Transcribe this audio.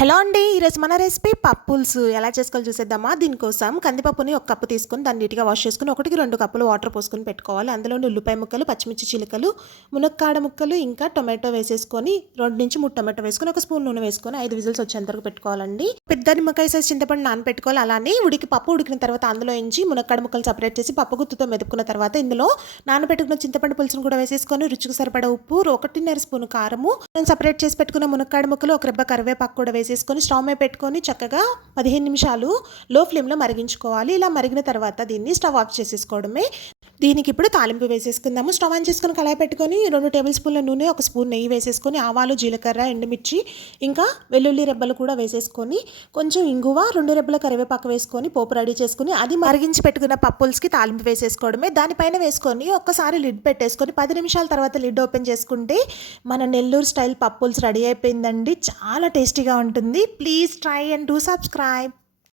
Hello అండి. ఈరోజు మన రెసిపీ పప్పు పులుసు ఎలా చేసుకోవాలో చూసేద్దామా. దీనికోసం కందిపప్పుని ఒక కప్పు తీసుకొని దాన్ని నీట్గా వాష్ చేసుకుని 1-2 కప్పులు వాటర్ పోసుకొని పెట్టుకోవాలి. అందులోని ఉల్లిపాయ ముక్కలు, పచ్చిమిర్చి చిలుకలు, మునక్కాడ ముక్కలు, ఇంకా టొమాటో వేసేసుకొని 2-3 టొమాటో వేసుకొని ఒక స్పూన్ నూనె వేసుకొని 5 విజిల్స్ వచ్చేంత వరకు పెట్టుకోవాలండి. పెద్ద నిమ్మకాయ సైజ్ చింతపండు నానబెట్టుకోవాలి. అలానే పప్పు ఉడికిన తర్వాత అందులో ఎంచి మునక్కాడ ముక్కలు సపరేట్ చేసి పప్పు గుత్తుతో మెదుపుకున్న తర్వాత ఇందులో నానబెట్టుకున్న చింతపండు పులుసును కూడా వేసేసుకొని రుచికి సరిపడా ఉప్పు, 1.5 స్పూన్ కారము, సపరేట్ చేసి పెట్టుకున్న మునక్కాడ ముక్కలు, ఒక రెబ్బ కరివేపాకు కూడా వేసేసుకొని స్టవ్ మీద పెట్టుకొని చక్కగా 15 నిమిషాలు లో ఫ్లేమ్లో మరిగించుకోవాలి. ఇలా మరిగిన తర్వాత దీన్ని స్టవ్ ఆఫ్ చేసేసుకోవడమే. దీనికి ఇప్పుడు తాలింపు వేసేసుకుందాము. స్టవ్ ఆన్ చేసుకొని కళాయి పెట్టుకొని 2 టేబుల్ స్పూన్ల నూనె, 1 స్పూన్ నెయ్యి వేసేసుకొని ఆవాలు, జీలకర్ర, ఎండుమిర్చి, ఇంకా వెల్లుల్లి రెబ్బలు కూడా వేసేసుకొని కొంచెం ఇంగువ, 2 రెబ్బల కరివేపాకు వేసుకొని పోపు రెడీ చేసుకుని అది మరిగించి పెట్టుకున్న పప్పుల్స్కి తాలింపు వేసేసుకోవడమే. దానిపైన వేసుకొని ఒక్కసారి లిడ్ పెట్టేసుకొని 10 నిమిషాల తర్వాత లిడ్ ఓపెన్ చేసుకుంటే మన నెల్లూరు స్టైల్ పప్పుల్స్ రెడీ అయిపోయిందండి. చాలా టేస్టీగా ఉంటుంది. Please try and do subscribe.